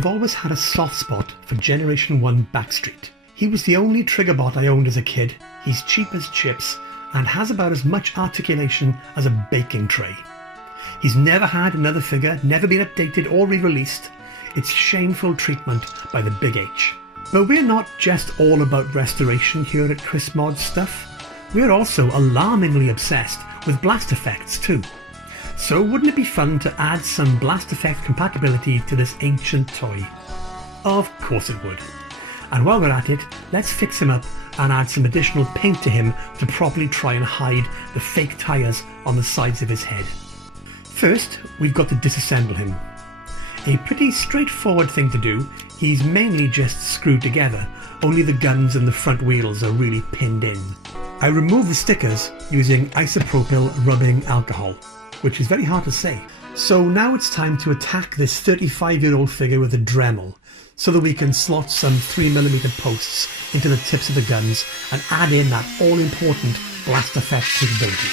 I've always had a soft spot for G1 Backstreet. He was the only trigger bot I owned as a kid. He's cheap as chips and has about as much articulation as a baking tray. He's never had another figure, never been updated or re-released. It's shameful treatment by the big H. But we're not just all about restoration here at Chris Mod Stuff. We're also alarmingly obsessed with blast effects too. So wouldn't it be fun to add some blast effect compatibility to this ancient toy? Of course it would. And while we're at it, let's fix him up and add some additional paint to him to properly try and hide the fake tyres on the sides of his head. First, we've got to disassemble him. A pretty straightforward thing to do. He's mainly just screwed together, only the guns and the front wheels are really pinned in. I remove the stickers using isopropyl rubbing alcohol, which is very hard to say. So now it's time to attack this 35-year-old figure with a Dremel, so that we can slot some 3mm posts into the tips of the guns and add in that all-important blast effect capability.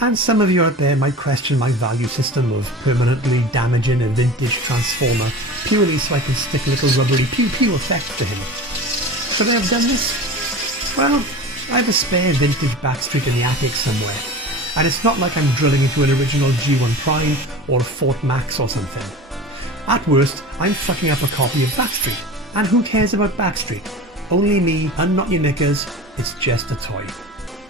And some of you out there might question my value system of permanently damaging a vintage Transformer purely so I can stick a little rubbery pew-pew effect to him. Should I have done this? Well, I have a spare vintage Backstreet in the attic somewhere, and it's not like I'm drilling into an original G1 Prime or a Fort Max or something. At worst, I'm fucking up a copy of Backstreet, and who cares about Backstreet? Only me and not your knickers, it's just a toy.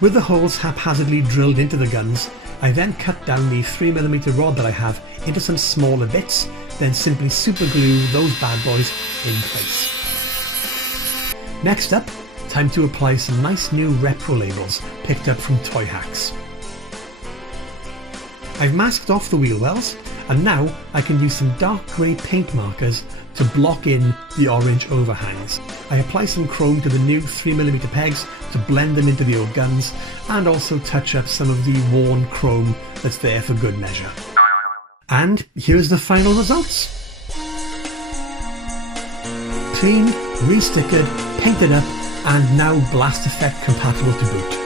With the holes haphazardly drilled into the guns, I then cut down the 3mm rod that I have into some smaller bits, then simply super glue those bad boys in place. Next up, time to apply some nice new repro labels picked up from Toy Hacks. I've masked off the wheel wells, and now I can use some dark grey paint markers to block in the orange overhangs. I apply some chrome to the new 3mm pegs to blend them into the old guns, and also touch up some of the worn chrome that's there for good measure. And here's the final results. Cleaned, re-stickered, painted up, and now blast effect compatible to boot.